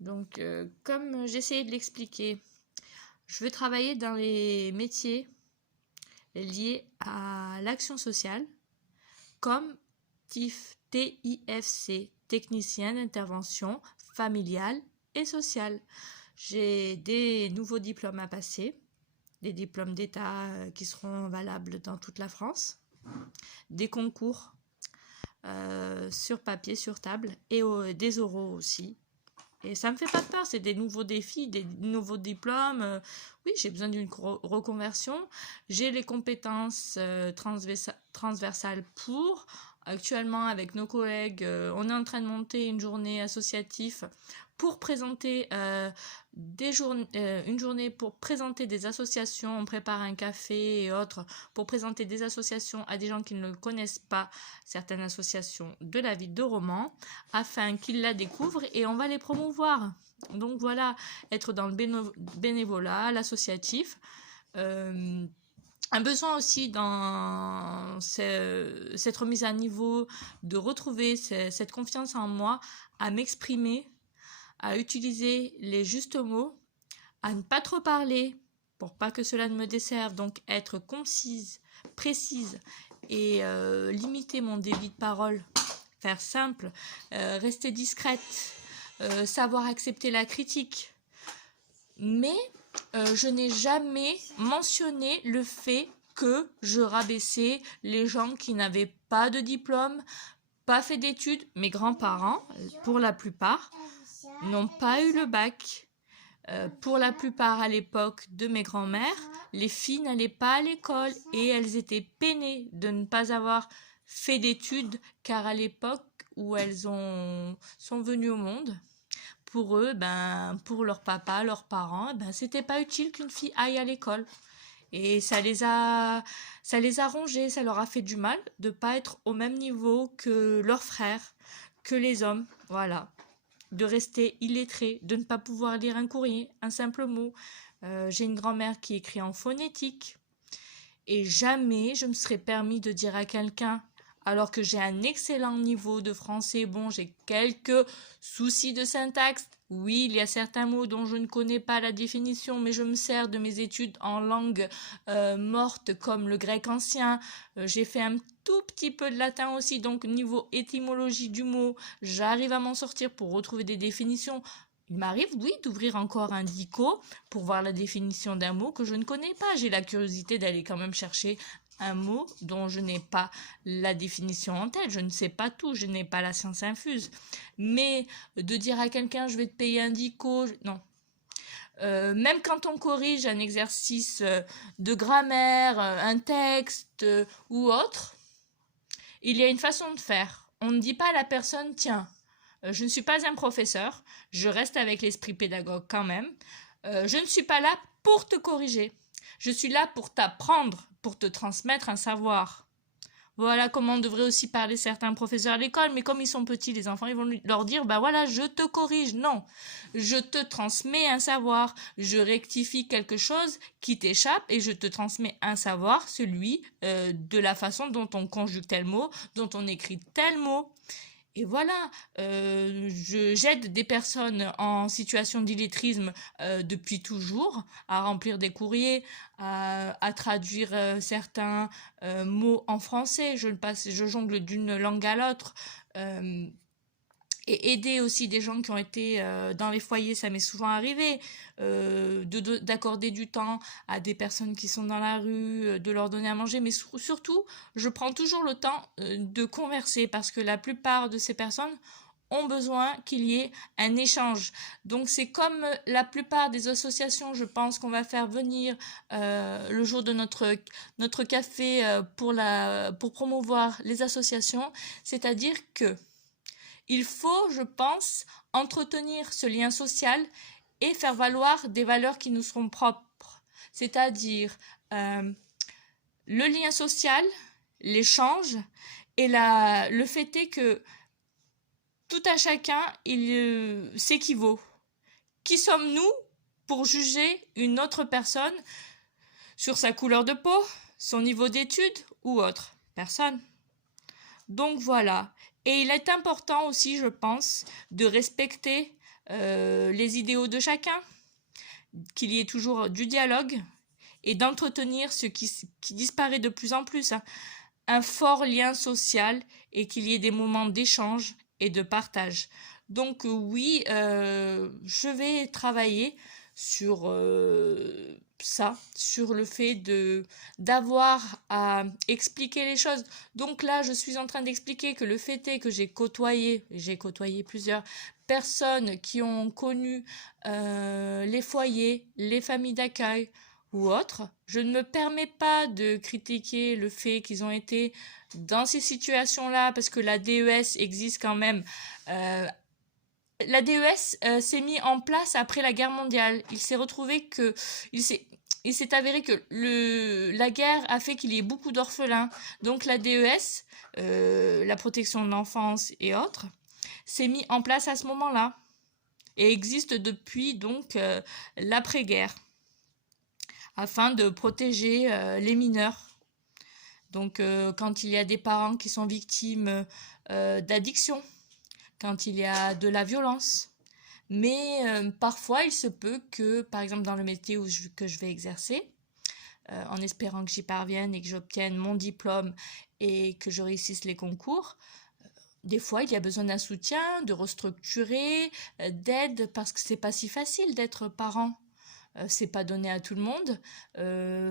Donc, comme j'essayais de l'expliquer, je veux travailler dans les métiers liés à l'action sociale, comme TIFC, technicien d'intervention familiale et sociale. J'ai des nouveaux diplômes à passer, des diplômes d'État qui seront valables dans toute la France, des concours sur papier, sur table, et des oraux aussi. Et ça me fait pas peur, c'est des nouveaux défis, des nouveaux diplômes. Oui, j'ai besoin d'une reconversion. J'ai les compétences transversales pour. Actuellement, avec nos collègues, on est en train de monter une journée associative pour présenter une journée pour présenter des associations. On prépare un café et autres pour présenter des associations à des gens qui ne connaissent pas certaines associations de la ville de Romans, afin qu'ils la découvrent et on va les promouvoir. Donc voilà, être dans le bénévolat, l'associatif. Un besoin aussi dans cette remise à niveau, de retrouver cette confiance en moi, à m'exprimer, à utiliser les justes mots, à ne pas trop parler pour pas que cela ne me desserve, donc être concise, précise et limiter mon débit de parole, faire simple, rester discrète, savoir accepter la critique. Mais je n'ai jamais mentionné le fait que je rabaissais les gens qui n'avaient pas de diplôme, pas fait d'études. Mes grands-parents, pour la plupart, n'ont pas eu le bac. Pour la plupart, à l'époque de mes grands-mères, les filles n'allaient pas à l'école et elles étaient peinées de ne pas avoir fait d'études, car à l'époque où elles sont venues au monde, pour eux, pour leur papa, leurs parents, c'était pas utile qu'une fille aille à l'école. Et ça les a rongés, ça leur a fait du mal de pas être au même niveau que leurs frères, que les hommes, voilà. De rester illettrés, de ne pas pouvoir lire un courrier, un simple mot. J'ai une grand-mère qui écrit en phonétique. Et jamais je me serais permis de dire à quelqu'un, alors que j'ai un excellent niveau de français, bon, j'ai quelques soucis de syntaxe. Oui, il y a certains mots dont je ne connais pas la définition, mais je me sers de mes études en langue morte comme le grec ancien. J'ai fait un tout petit peu de latin aussi, donc niveau étymologie du mot, j'arrive à m'en sortir pour retrouver des définitions. Il m'arrive, oui, d'ouvrir encore un dico pour voir la définition d'un mot que je ne connais pas. J'ai la curiosité d'aller quand même chercher un mot dont je n'ai pas la définition en tête. Je ne sais pas tout, je n'ai pas la science infuse. Mais de dire à quelqu'un, je vais te payer un dico, non. Même quand on corrige un exercice de grammaire, un texte ou autre, il y a une façon de faire. On ne dit pas à la personne, tiens, je ne suis pas un professeur, je reste avec l'esprit pédagogue quand même. Je ne suis pas là pour te corriger. Je suis là pour t'apprendre, pour te transmettre un savoir. Voilà comment on devrait aussi parler certains professeurs à l'école, mais comme ils sont petits, les enfants, ils vont leur dire, voilà, je te corrige. Non, je te transmets un savoir, je rectifie quelque chose qui t'échappe et je te transmets un savoir, celui de la façon dont on conjugue tel mot, dont on écrit tel mot. Et voilà, j'aide des personnes en situation d'illettrisme depuis toujours à remplir des courriers, à traduire certains mots en français. Je jongle d'une langue à l'autre. Et aider aussi des gens qui ont été dans les foyers, ça m'est souvent arrivé, d'accorder du temps à des personnes qui sont dans la rue, de leur donner à manger, mais surtout, je prends toujours le temps de converser, parce que la plupart de ces personnes ont besoin qu'il y ait un échange. Donc c'est comme la plupart des associations, je pense qu'on va faire venir le jour de notre café pour promouvoir les associations, c'est-à-dire que il faut, je pense, entretenir ce lien social et faire valoir des valeurs qui nous seront propres, c'est-à-dire le lien social, l'échange, et le fait est que tout à chacun, il s'équivaut. Qui sommes-nous pour juger une autre personne sur sa couleur de peau, son niveau d'études ou autre? Personne. Donc voilà. Et il est important aussi, je pense, de respecter les idéaux de chacun, qu'il y ait toujours du dialogue et d'entretenir ce qui disparaît de plus en plus, hein, un fort lien social et qu'il y ait des moments d'échange et de partage. Donc oui, je vais travailler sur ça, sur le fait d'avoir à expliquer les choses. Donc là, je suis en train d'expliquer que le fait est que j'ai côtoyé plusieurs personnes qui ont connu les foyers, les familles d'accueil ou autres. Je ne me permets pas de critiquer le fait qu'ils ont été dans ces situations-là parce que la DES existe quand même. La DES s'est mis en place après la guerre mondiale. Il s'est avéré que la guerre a fait qu'il y ait beaucoup d'orphelins. Donc la DES, la protection de l'enfance et autres, s'est mis en place à ce moment-là et existe depuis donc l'après-guerre afin de protéger les mineurs. Donc quand il y a des parents qui sont victimes d'addiction, quand il y a de la violence. Mais parfois, il se peut que, par exemple, dans le métier que je vais exercer, en espérant que j'y parvienne et que j'obtienne mon diplôme et que je réussisse les concours, des fois, il y a besoin d'un soutien, de restructurer, d'aide, parce que c'est pas si facile d'être parent. C'est pas donné à tout le monde.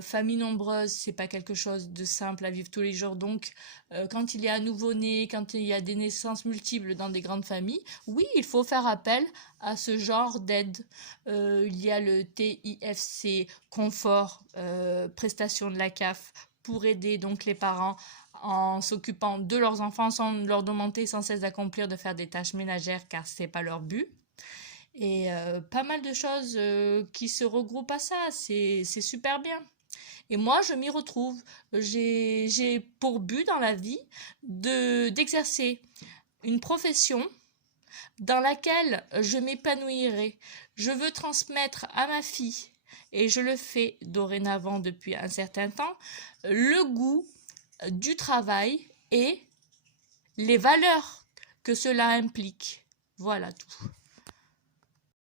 Famille nombreuse, c'est pas quelque chose de simple à vivre tous les jours. Donc, quand il y a un nouveau-né, quand il y a des naissances multiples dans des grandes familles, oui, il faut faire appel à ce genre d'aide. Il y a le TIFC Confort, prestation de la CAF, pour aider donc les parents en s'occupant de leurs enfants sans leur demander sans cesse d'accomplir, de faire des tâches ménagères car c'est pas leur but. Et pas mal de choses qui se regroupent à ça, c'est super bien. Et moi, je m'y retrouve. J'ai pour but dans la vie d'exercer une profession dans laquelle je m'épanouirai. Je veux transmettre à ma fille, et je le fais dorénavant depuis un certain temps, le goût du travail et les valeurs que cela implique. Voilà tout.